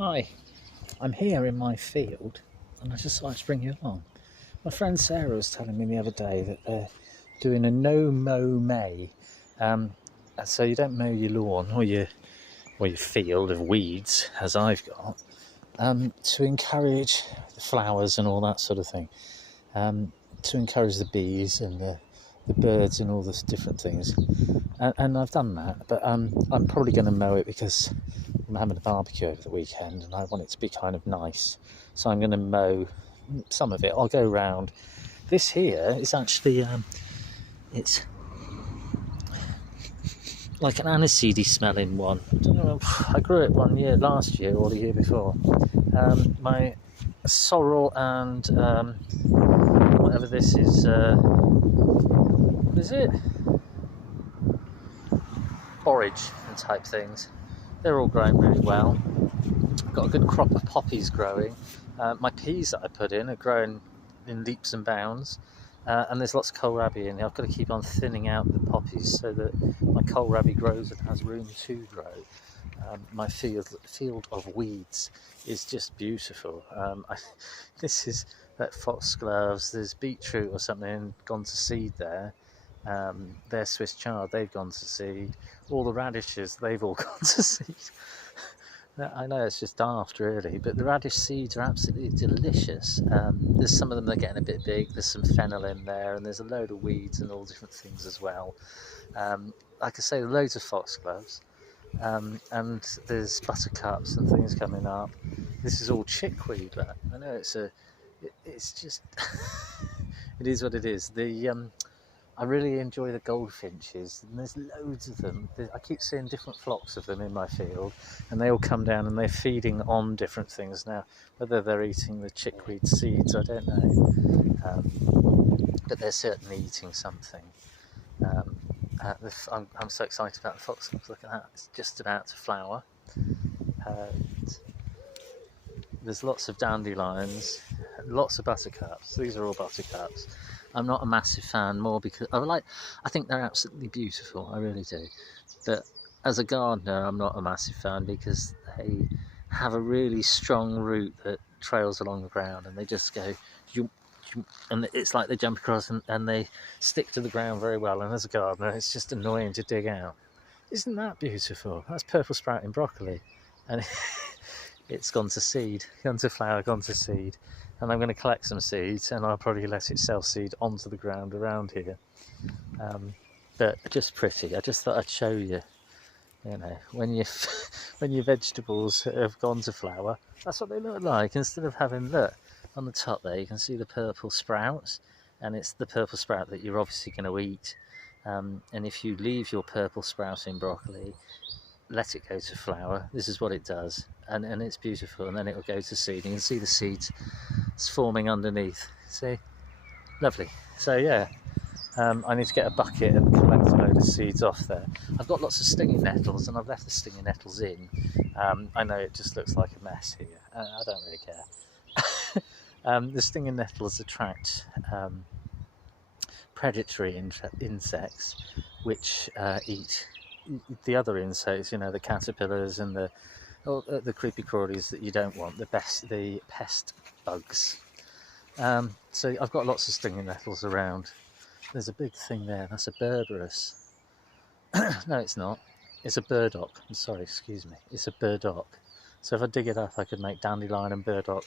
Hi, I'm here in my field and I just thought I'd bring you along. My friend Sarah was telling me the other day that they're doing a no-mow May. So you don't mow your lawn or your field of weeds, as I've got, to encourage the flowers and all that sort of thing, to encourage the bees and the birds and all the different things. And I've done that, but I'm probably going to mow it because I'm having a barbecue over the weekend and I want it to be kind of nice. So I'm going to mow some of it. I'll go round. This here is actually, it's like an aniseedy smelling one. I don't know, I grew it last year or the year before. My sorrel and whatever this is, what is it? Borage and type things. They're all growing really well. I've got a good crop of poppies growing. My peas that I put in are growing in leaps and bounds. And there's lots of kohlrabi in here. I've got to keep on thinning out the poppies so that my kohlrabi grows and has room to grow. My field of weeds is just beautiful. This is that foxgloves. There's beetroot or something gone to seed there. They're Swiss chard, they've gone to seed. All the radishes, they've all gone to seed. I know it's just daft really, but the radish seeds are absolutely delicious. There's some of them that are getting a bit big, there's some fennel in there, and there's a load of weeds and all different things as well. Like I say, loads of foxgloves, and there's buttercups and things coming up. This is all chickweed, but I know it's just, it is what it is. I really enjoy the goldfinches, and there's loads of them. I keep seeing different flocks of them in my field, and they all come down and they're feeding on different things now. Whether they're eating the chickweed seeds, I don't know, but they're certainly eating something. I'm so excited about the foxgloves. Look at that, it's just about to flower. There's lots of dandelions, lots of buttercups. These are all buttercups. I'm not a massive fan, more because I think they're absolutely beautiful, I really do. But as a gardener, I'm not a massive fan because they have a really strong root that trails along the ground and they just go, and it's like they jump across and they stick to the ground very well. And as a gardener, it's just annoying to dig out. Isn't that beautiful? That's purple sprouting broccoli. And it's gone to seed, gone to flower, gone to seed, and I'm going to collect some seeds and I'll probably let it self-seed onto the ground around here. But just pretty. I just thought I'd show you, when your vegetables have gone to flower, that's what they look like. Instead of having, look, on the top there you can see the purple sprouts, and it's the purple sprout that you're obviously going to eat. And if you leave your purple sprouting broccoli, let it go to flower, this is what it does, and it's beautiful, and then it will go to seed. You can see the seeds forming underneath, see, lovely. So yeah, I need to get a bucket and collect a load of seeds off there. I've got lots of stinging nettles and I've left the stinging nettles in. I know it just looks like a mess here, I don't really care. The stinging nettles attract predatory insects which eat the other insects, the caterpillars and the creepy crawlies that you don't want, the pest bugs. So I've got lots of stinging nettles around. There's a big thing there, that's a berberis. No, it's not. It's a burdock. I'm sorry, excuse me. It's a burdock. So if I dig it up, I could make dandelion and burdock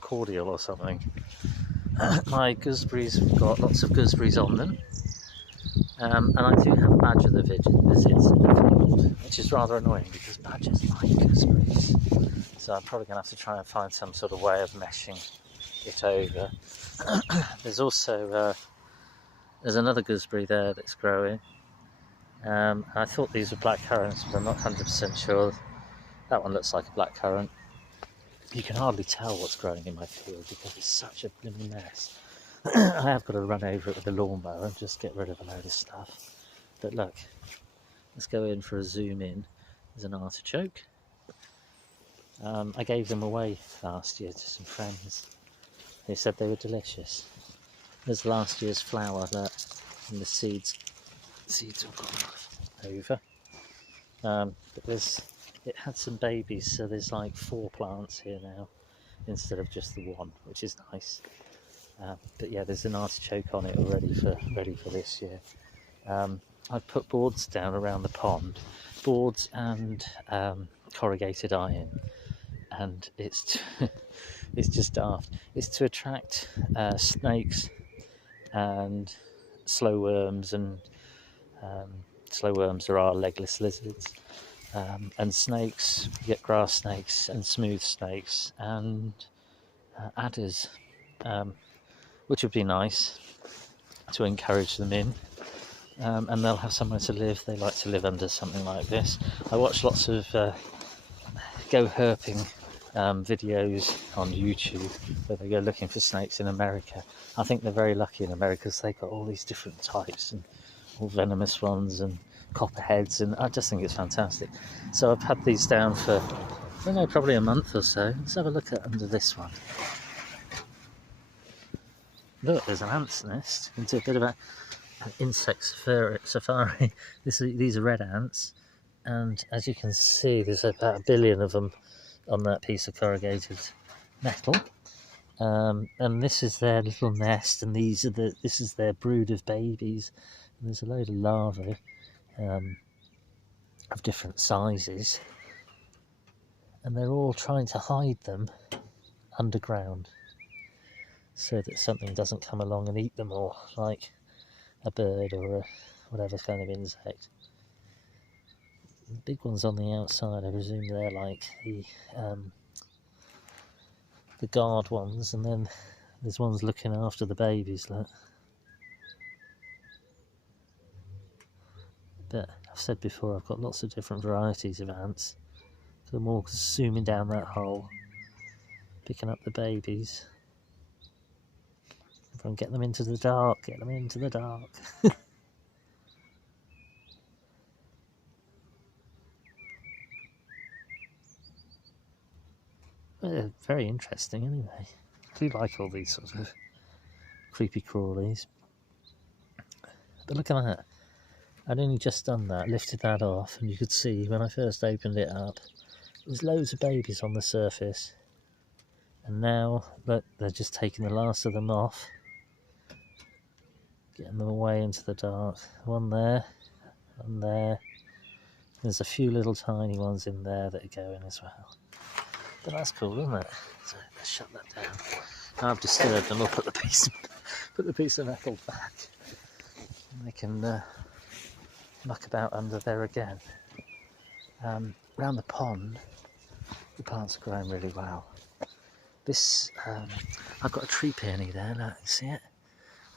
cordial or something. My gooseberries have got lots of gooseberries on them. And I do have a badger that visits in the field, which is rather annoying because badgers like gooseberries. So I'm probably going to have to try and find some sort of way of meshing it over. There's also there's another gooseberry there that's growing. I thought these were black currants, but I'm not 100% sure. That one looks like a black currant. You can hardly tell what's growing in my field because it's such a blooming mess. I have got to run over it with a lawnmower and just get rid of a load of stuff. But look, let's go in for a zoom in. There's an artichoke. I gave them away last year to some friends. They said they were delicious. There's last year's flower, look, and the seeds all gone over. But there's it had some babies, so there's like 4 plants here now instead of just the one, which is nice. But yeah, there's an artichoke on it already ready for this year. I've put boards down around the pond, boards and corrugated iron, and it's it's just daft. It's to attract snakes and slow worms, and slow worms are our legless lizards, and snakes. You get grass snakes and smooth snakes and adders, which would be nice to encourage them in. And they'll have somewhere to live. They like to live under something like this. I watch lots of go herping videos on YouTube where they go looking for snakes in America. I think they're very lucky in America because they've got all these different types, and all venomous ones and copperheads, and I just think it's fantastic. So I've had these down for, I don't know, probably a month or so. Let's have a look at under this one. Look, there's an ant's nest. Into a bit of an insect safari. These are red ants, and as you can see, there's about 1 billion of them on that piece of corrugated metal. And this is their little nest, and this is their brood of babies. And there's a load of larvae of different sizes, and they're all trying to hide them underground so that something doesn't come along and eat them all, like a bird or a whatever kind of insect. The big ones on the outside, I presume they're like the guard ones, and then there's ones looking after the babies. Look. But I've said before, I've got lots of different varieties of ants. So I'm all zooming down that hole, picking up the babies. Everyone, get them into the dark, get them into the dark. They're very interesting anyway. I do like all these sort of creepy crawlies. But look at that. I'd only just done that, lifted that off, and you could see when I first opened it up, there was loads of babies on the surface. And now, look, they're just taking the last of them off, getting them away into the dark. One there, one there. There's a few little tiny ones in there that are going as well. But that's cool, isn't it? So let's shut that down. Now I've disturbed them, I'll put the piece of metal back. And they can muck about under there again. Around the pond, the plants are growing really well. This, I've got a tree peony there, look, you see it?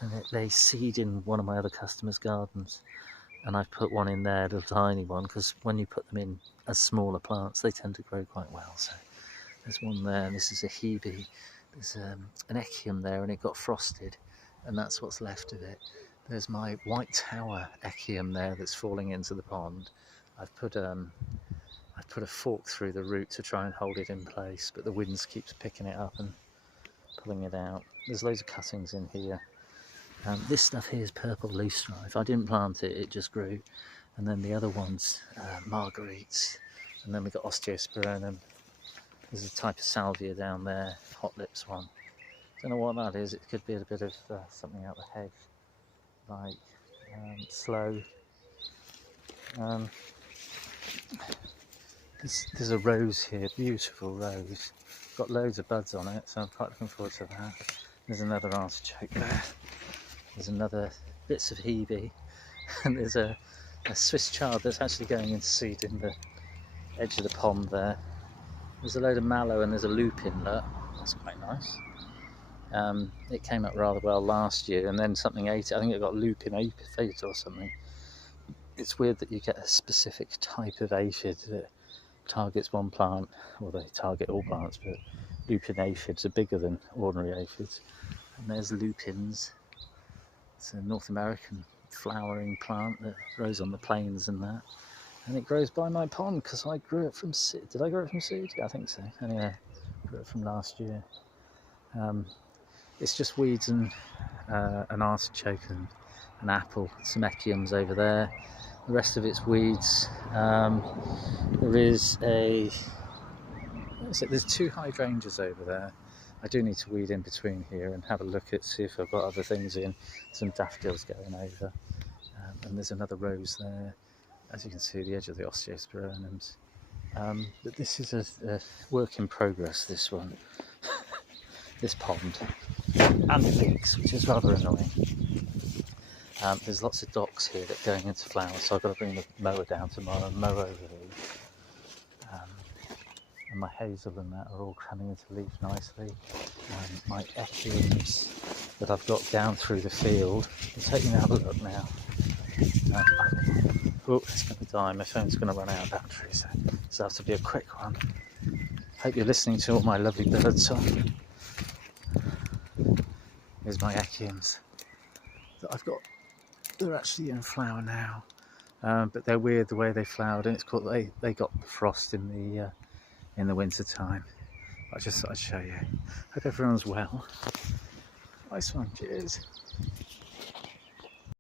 And they seed in one of my other customers' gardens. And I've put one in there, a little tiny one, because when you put them in as smaller plants, they tend to grow quite well. So there's one there, and this is a hebe. There's an echium there, and it got frosted, and that's what's left of it. There's my white tower echium there that's falling into the pond. I've put a fork through the root to try and hold it in place, but the wind keeps picking it up and pulling it out. There's loads of cuttings in here. This stuff here is purple loosestrife. I didn't plant it, it just grew. And then the other one's marguerites. And then we've got osteosperonum. There's a type of salvia down there, hot lips one. Don't know what that is. It could be a bit of something out the hedge, like sloe. There's a rose here, beautiful rose. Got loads of buds on it, so I'm quite looking forward to that. There's another artichoke there. There's another bits of hebe, and there's a Swiss chard that's actually going into seed in the edge of the pond there. There's a load of mallow and there's a lupin, look. That's quite nice. It came up rather well last year, and then something ate it. I think it got lupin aphid or something. It's weird that you get a specific type of aphid that targets one plant, or they target all plants, but lupin aphids are bigger than ordinary aphids. And there's lupins. It's a North American flowering plant that grows on the plains and that. And it grows by my pond because I grew it from seed. Did I grow it from seed? Yeah, I think so. Anyway, I grew it from last year. It's just weeds and an artichoke and an apple, some echiums over there. The rest of it's weeds. There is a, there's 2 hydrangeas over there. I do need to weed in between here and have a look at, see if I've got other things in. Some daffodils going over, and there's another rose there. As you can see, the edge of the osteosperenums. But this is a work in progress, this one. This pond. And the leaks, which is rather annoying. There's lots of docks here that are going into flower, so I've got to bring the mower down tomorrow and mow over these. And my hazel and that are all coming into leaf nicely. My echiums that I've got down through the field. I'll take you and have a look now. Oh, it's going to die. My phone's going to run out of battery, so this has to be a quick one. Hope you're listening to all my lovely bird song. Here's my echiums that I've got. They're actually in flower now, but they're weird the way they flowered, and it's called they got the frost in the winter time. I just thought I'd show you. Hope everyone's well. Nice one. Cheers.